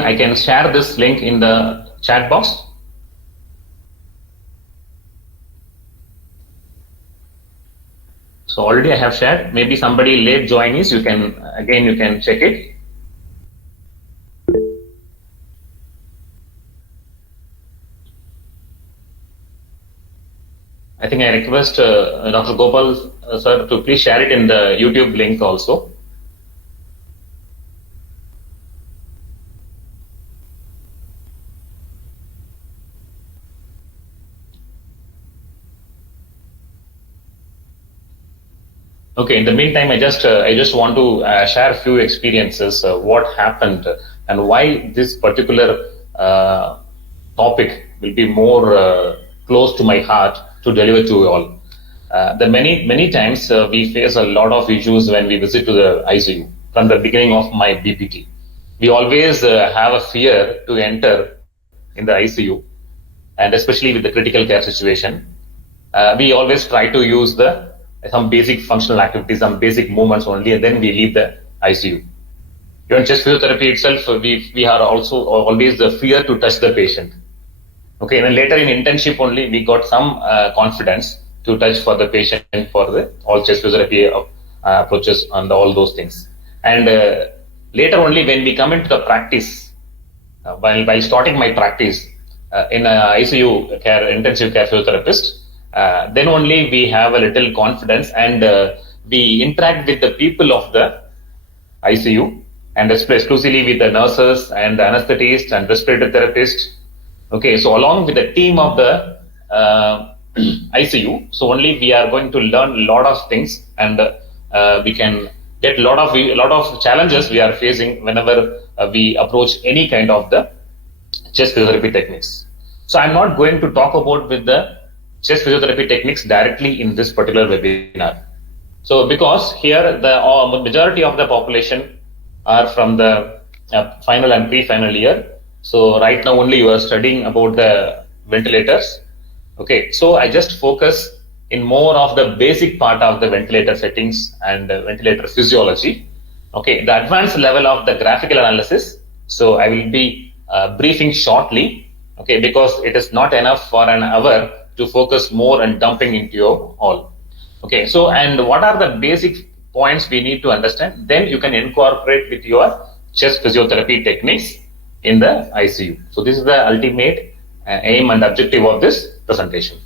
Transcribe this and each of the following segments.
I can share this link in the chat box. So already I have shared. Maybe somebody late joinees, you can check it. I think I request Dr. Gopal sir to please share it in the YouTube link also. Okay. In the meantime, I just want to share a few experiences, what happened and why this particular topic will be more close to my heart to deliver to you all. The many times we face a lot of issues when we visit to the ICU. From the beginning of my BPT, we always have a fear to enter in the ICU, and especially with the critical care situation, we always try to use some basic functional activities, some basic movements only, and then we leave the ICU. Even chest physiotherapy itself, we are also always the fear to touch the patient. Okay, and then later in internship only, we got some confidence to touch for the patient for the all chest physiotherapy approaches and all those things. And later only when we come into the practice, while starting my practice in ICU care, intensive care physiotherapist, then only we have a little confidence, and we interact with the people of the ICU, and exclusively with the nurses and the anesthetists and respiratory therapists. Okay, so along with the team of the ICU, so only we are going to learn a lot of things, and we can get a lot of challenges we are facing whenever we approach any kind of the chest physiotherapy techniques. So I'm not going to talk about with the chest physiotherapy techniques directly in this particular webinar. So because here the majority of the population are from the final and pre-final year. So right now only you are studying about the ventilators. Okay, so I just focus in more of the basic part of the ventilator settings and ventilator physiology. Okay, the advanced level of the graphical analysis. So I will be briefing shortly. Okay, because it is not enough for an hour to focus more and dumping into your all. Okay, so and what are the basic points we need to understand? Then you can incorporate with your chest physiotherapy techniques in the ICU. So this is the ultimate aim and objective of this presentation.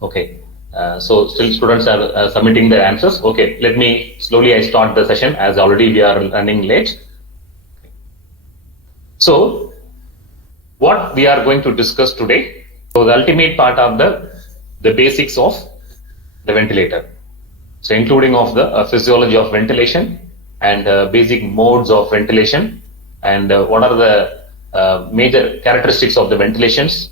Okay, so still students are submitting their answers. Okay, let me slowly I start the session as already we are running late. So what we are going to discuss today. So the ultimate part of the basics of the ventilator. So including of the physiology of ventilation and basic modes of ventilation, and what are the major characteristics of the ventilations.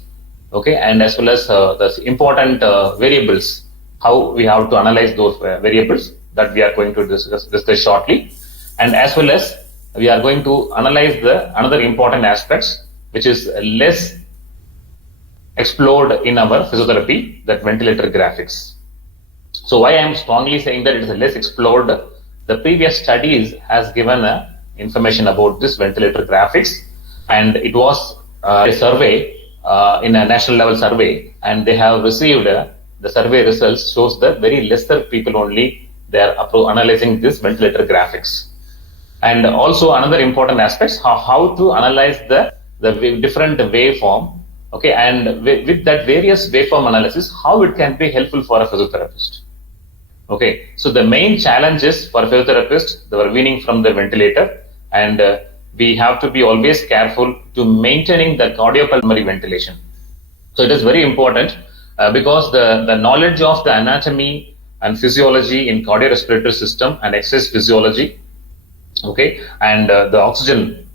Okay, and as well as the important variables, how we have to analyze those variables that we are going to discuss shortly, and as well as we are going to analyze another important aspects which is less explored in our physiotherapy, that ventilator graphics. So why I am strongly saying that it is less explored, the previous studies has given information about this ventilator graphics, and it was a survey in a national level survey, and they have received the survey results shows that very lesser people only they are analyzing this ventilator graphics. And also another important aspects, how to analyze the different waveform. Okay, and with that various waveform analysis, how it can be helpful for a physiotherapist. Okay, so the main challenges for a physiotherapist, they were weaning from the ventilator, and we have to be always careful to maintaining the cardiopulmonary ventilation. So it is very important because the knowledge of the anatomy and physiology in cardiorespiratory system and exercise physiology, okay, and the oxygen